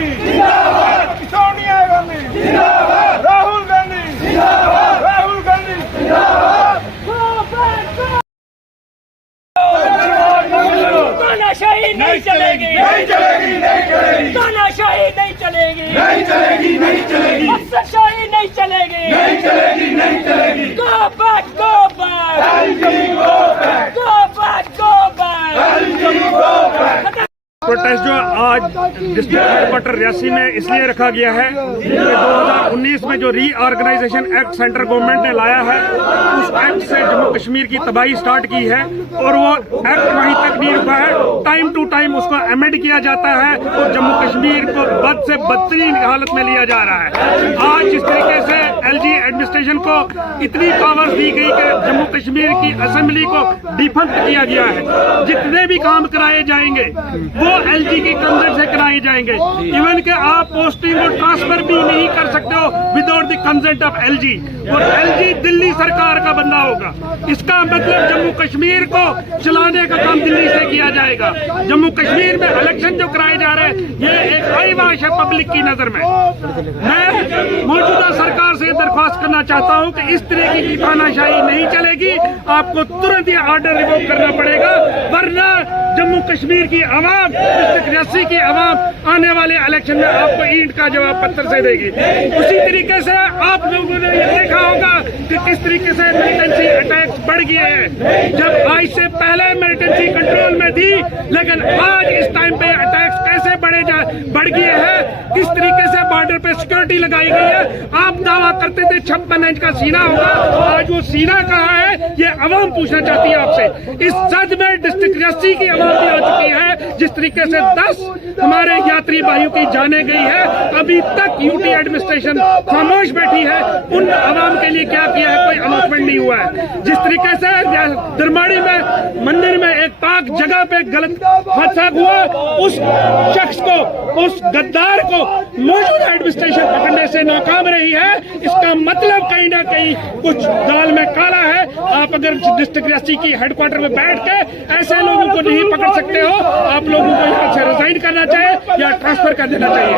गांधी जिंदाबाद, सोनिया गांधी जिंदाबाद, राहुल गांधी जिंदाबाद, राहुल गांधी जिंदाबाद। तानाशाही नहीं चलेगी, नहीं चलेगी, नहीं चलेगी, तानाशाही नहीं चलेगी, नहीं चलेगी, नहीं चलेगी, अफसरशाही नहीं चलेगी, नहीं चलेगी, नहीं चलेगी। Go back, go back, LG go back, go back, go back। LG go back। Protest जो आज डिस्ट्रिक्ट हेडक्वार्टर रियासी में इसलिए रखा गया है कि 2019 में जो रीऑर्गेनाइजेशन एक्ट सेंट्रल गवर्नमेंट ने लाया है, उस एक्ट से जम्मू कश्मीर की तबाही स्टार्ट की है और वो एक्ट वहीं तक नहीं रुका है। टाइम टू टाइम उसको अमेंड किया जाता है और जम्मू कश्मीर को बद से बदतरीन हालत में लिया जा रहा है। आज जिस तरीके से एलजी एडमिनिस्ट्रेशन को इतनी पावर्स दी गई कि जम्मू कश्मीर की असेंबली को डिफंक्ट किया गया है, जितने भी काम कराए जाएंगे वो एलजी की कंसेंट से कराए जाएंगे। इवन के आप पोस्टिंग और ट्रांसफर भी नहीं कर सकते हो without the consent of LG, और एलजी दिल्ली सरकार का बंदा होगा। इसका मतलब जम्मू कश्मीर को चलाने का काम दिल्ली से किया जाएगा। जम्मू कश्मीर में इलेक्शन जो कराए जा रहे हैं ये एक अविवाश है पब्लिक की नजर में। मैं मौजूदा सरकार से दरख्वास्त करना चाहता हूं कि इस तरीके की तानाशाही नहीं चलेगी। आपको तुरंत ये ऑर्डर रिवोक करना पड़ेगा, वरना जम्मू कश्मीर की आवाम, डिस्ट्रिक्ट रियासी की आवाम आने वाले इलेक्शन में आपको ईंट का जवाब पत्थर से देगी। उसी तरीके से आप लोगों ने ये देखा होगा कि किस तरीके से मिलिटेंसी अटैक्स बढ़ गए हैं। जब आज से पहले मिलिटेंसी कंट्रोल में थी, लेकिन आज इस टाइम पे अटैक्स कैसे बढ़ गए हैं, किस तरीके से बॉर्डर पे सिक्योरिटी लगाई गई है। आप दावा करते थे 56 इंच का सीना होगा, आज वो सीना कहाँ है ये आवाम पूछना चाहती है आपसे। इस जद में डिस्ट्रिक्ट रियासी की आवाम भी आ चुकी है। जिस तरीके से 10 हमारे यात्री भाइयों की जाने गई है, अभी तक यूटी एडमिनिस्ट्रेशन खामोश बैठी है। उन आवाम के लिए क्या किया है, कोई अनाउंसमेंट नहीं हुआ है। जिस तरीके से दरमाड़ी में मंदिर में एक पाक जगह पे गलत हादसा हुआ, उस शख्स को, उस गद्दार को मौजूदा एडमिनिस्ट्रेशन पकड़ने से नाकाम रही है। इसका मतलब कहीं ना कहीं कुछ दाल में काला है। आप अगर डिस्ट्रिक्ट रियासी की हेडक्वार्टर में बैठ के ऐसे लोगों को नहीं पकड़ सकते हो, आप लोगों को यहाँ से रिजाइन करना चाहिए या ट्रांसफर कर देना चाहिए।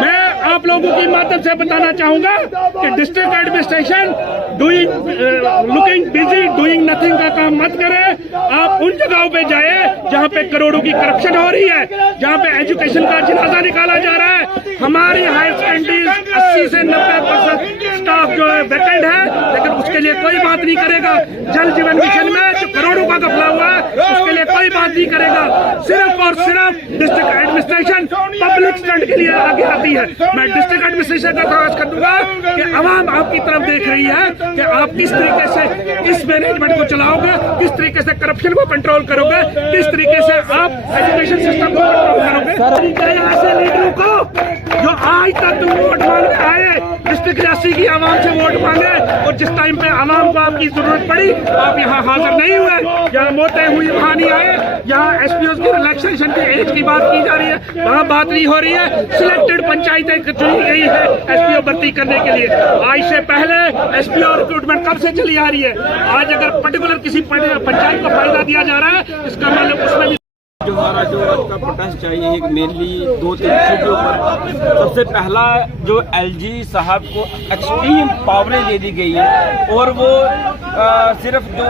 मैं आप लोगों की माध्यम से बताना चाहूंगा कि district administration looking busy doing nothing का काम मत करें। आप उन जगहों पे जाए जहाँ पे करोड़ों की करप्शन हो रही है, जहाँ पे एजुकेशन का जनाजा निकाला जा रहा है। हमारी हायर सेकेंडरीज 80 से 90% स्टाफ जो है वैकेंट है, लेकिन उसके लिए कोई बात नहीं करेगा। जल जीवन मिशन में जो करोड़ों का घपला हुआ है, उसके लिए कोई बात नहीं करेगा। सिर्फ और सिर्फ डिस्ट्रिक्ट एडमिनिस्ट्रेशन पब्लिक स्टंट के लिए आगे आती है। मैं डिस्ट्रिक्ट एडमिनिस्ट्रेशन का प्रयास कर दूंगा कि आवाम आपकी तरफ देख रही है कि आप किस तरीके से इस मैनेजमेंट को चलाओगे, किस तरीके से करप्शन को कंट्रोल करोगे, किस तरीके से आप एजुकेशन सिस्टम को कंट्रोल करोगे। ऐसे लीडरों को जो आज तक तुम वोट मांगने आए, डिस्ट्रिक्ट रियासी की आवाम से वोट मांगे, और जिस टाइम पे आवाम को आपकी जरूरत पड़ी आप यहाँ हाजिर नहीं हुए, यहाँ मौतें हुई वहाँ नहीं आए, यहाँ एसपीओ की रिलैक्सेशन की एज की बात की जा रही है, वहाँ बात नहीं हो रही है। सिलेक्टेड पंचायतें चुनी गई है एसपीओ भर्ती करने के लिए। आज से पहले एसपीओ रिक्रूटमेंट कब से चली आ रही है। आज अगर पर्टिकुलर किसी पंचायत को फायदा दिया जा रहा है, इसका मतलब उसमें जो हमारा जो आज का प्रोटेस्ट चाहिए मेनली 2-3 इशू के ऊपर। सबसे पहला जो एलजी साहब को एक्सट्रीम पावरें दे दी गई है, और वो सिर्फ जो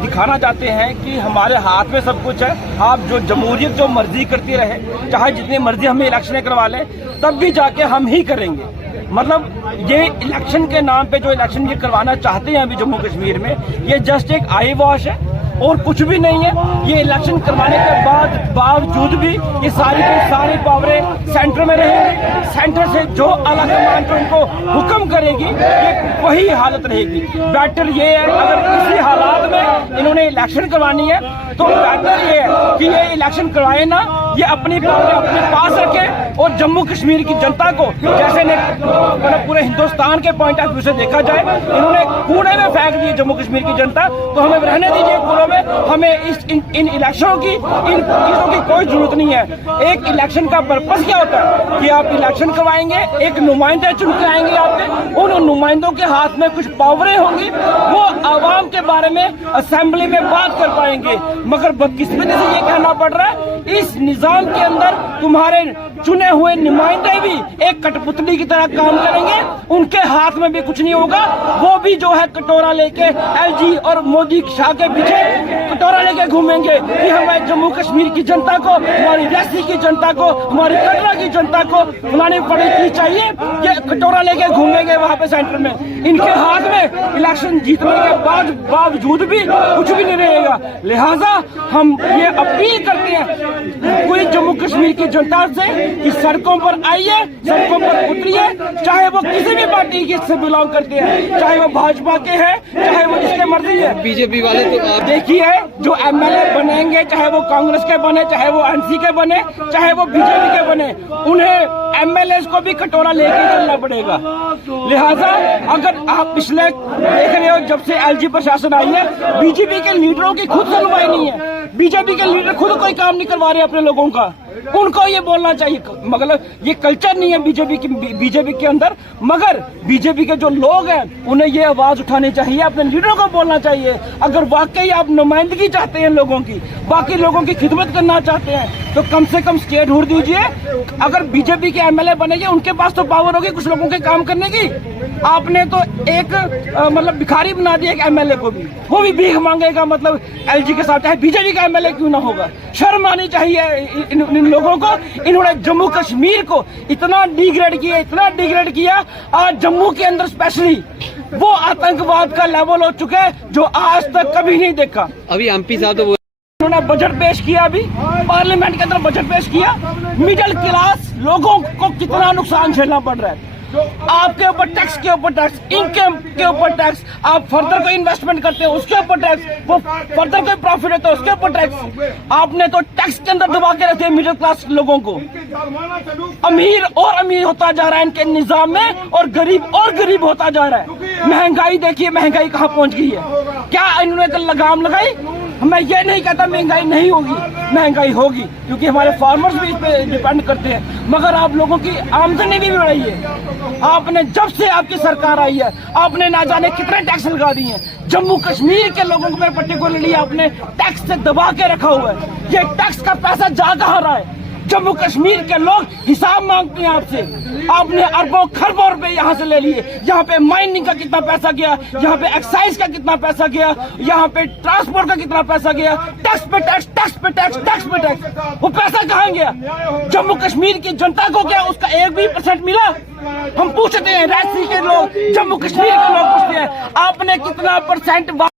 दिखाना चाहते हैं कि हमारे हाथ में सब कुछ है। आप जो जमहूरियत जो मर्जी करती रहे, चाहे जितनी मर्जी हमें इलेक्शन करवा लें, तब भी जाके हम ही करेंगे। मतलब ये इलेक्शन के नाम पे जो इलेक्शन ये करवाना चाहते हैं अभी जम्मू कश्मीर में, ये जस्ट एक आई वॉश है और कुछ भी नहीं है। ये इलेक्शन करवाने के बावजूद भी ये सारी की सारी पावरें सेंटर में रहेंगी। सेंटर से जो आला कमान को इनको हुक्म करेगी, ये वही हालत रहेगी। बेटर ये है, अगर इसी हालात में इन्होंने इलेक्शन करवानी है तो बेटर ये है कि ये इलेक्शन करवाए ना, ये अपनी पावर अपने पास रखे और जम्मू कश्मीर की जनता को, जैसे मतलब पूरे हिंदुस्तान के पॉइंट ऑफ व्यू से देखा जाए, इन्होंने कूड़े में फेंक दिए जम्मू कश्मीर की जनता। तो हमें रहने दीजिए कूड़ों में, हमें इन इलेक्शनों की, इन चीजों की कोई जरूरत नहीं है। एक इलेक्शन का पर्पस क्या होता है कि आप इलेक्शन करवाएंगे, एक नुमाइंदे चुन के आएंगे आपके, उन नुमाइंदों के हाथ में कुछ पावरें होंगी, वो आवाम के बारे में असेंबली में बात कर पाएंगे। मगर बदकिस्मती से ये कहना पड़ रहा है, इस निजाम के अंदर तुम्हारे चुने हुए हुए नुमाइंदे भी एक कठपुतली की तरह काम करेंगे, उनके हाथ में भी कुछ नहीं होगा। वो भी जो है कटोरा लेके एलजी और मोदी शाह के पीछे कटोरा लेके घूमेंगे कि हमारे जम्मू कश्मीर की जनता को, हमारी रियासी की जनता को, हमारी कटरा की जनता को फलानी पड़ी चीज चाहिए, ये कटोरा लेके घूमेंगे वहां पे सेंटर में। इनके हाथ में इलेक्शन जीतने के बावजूद भी कुछ भी नहीं रहेगा। लिहाजा हम ये अपील करते हैं पूरी जम्मू कश्मीर की जनता से कि सड़कों पर आइए, सड़कों पर उतरिए, चाहे वो किसी भी पार्टी की से बिलोंग करते हैं, चाहे वो भाजपा के हैं, चाहे वो जिसके मर्जी है। बीजेपी वाले तो आप देखिए जो एमएलए बनेंगे, चाहे वो कांग्रेस के बने, चाहे वो एनसी के बने, चाहे वो बीजेपी के बने, उन्हें एमएलए को भी कटोरा लेके चलना पड़ेगा। लिहाजा अगर आप पिछले देख रहे हो जब से एलजी प्रशासन आई है, बीजेपी के लीडरों की खुद सुनवाई नहीं है। बीजेपी के लीडर खुद कोई काम नहीं करवा रहे अपने लोगों का। उनको ये बोलना चाहिए, मतलब ये कल्चर नहीं है बीजेपी के अंदर, मगर बीजेपी के जो लोग हैं उन्हें ये आवाज उठानी चाहिए, अपने लीडरों को बोलना चाहिए। अगर वाकई आप नुमाइंदगी चाहते हैं लोगों की, बाकी लोगों की खिदमत करना चाहते हैं, तो कम से कम स्टेट ढूंढ दीजिए। अगर बीजेपी के एमएलए बनेंगे, उनके पास तो पावर होगी कुछ लोगों के काम करने की। आपने तो एक मतलब भिखारी बना दिया एक एमएलए को भी, वो भी भीख मांगेगा, मतलब एलजी के साथ, चाहे बीजेपी का एमएलए क्यों ना होगा। शर्म आनी चाहिए इन लोगों को। इन्होंने जम्मू कश्मीर को इतना डिग्रेड किया, इतना डिग्रेड किया। आज जम्मू के अंदर स्पेशली वो आतंकवाद का लेवल हो चुका है जो आज तक कभी नहीं देखा। अभी एमपी साहब तो उन्होंने बजट पेश किया, अभी पार्लियामेंट के अंदर बजट पेश किया। मिडिल क्लास लोगों को कितना नुकसान झेलना पड़ रहा है। आपके ऊपर टैक्स के ऊपर टैक्स, इनकम के ऊपर टैक्स, आप फर्दर कोई इन्वेस्टमेंट करते हो उसके ऊपर टैक्स, वो फर्दर कोई प्रॉफिट होता है उसके ऊपर टैक्स। आपने तो टैक्स के अंदर दबा के रखे हैं मिडिल क्लास लोगों को। अमीर और अमीर होता जा रहा है इनके निजाम में, और गरीब होता जा रहा है। महंगाई देखिए, महंगाई कहाँ पहुंच गई है। क्या इन्होंने कल लगाम लगाई? मैं ये नहीं कहता महंगाई नहीं होगी, महंगाई होगी, क्योंकि हमारे फार्मर्स भी इस पे डिपेंड करते हैं। मगर आप लोगों की आमदनी भी बढ़ाई है। आपने जब से आपकी सरकार आई है, आपने ना जाने कितने टैक्स लगा दिए हैं। जम्मू कश्मीर के लोगों को पर्टिकुलरली आपने टैक्स से दबा के रखा हुआ है। ये टैक्स का पैसा जा कहाँ रहा है? जम्मू कश्मीर के लोग हिसाब मांगते हैं आपसे। आपने अरबों खरबों रुपए यहाँ से ले लिए। यहाँ पे माइनिंग का कितना पैसा गया, यहाँ पे एक्साइज का कितना पैसा गया, यहाँ पे ट्रांसपोर्ट का कितना पैसा गया, टैक्स पे टैक्स, टैक्स पे टैक्स, टैक्स पे टैक्स। वो पैसा कहाँ गया? जम्मू कश्मीर की जनता को क्या उसका 1% मिला? हम पूछते हैं, राजसी के लोग, जम्मू कश्मीर के लोग पूछते हैं आपने कितना %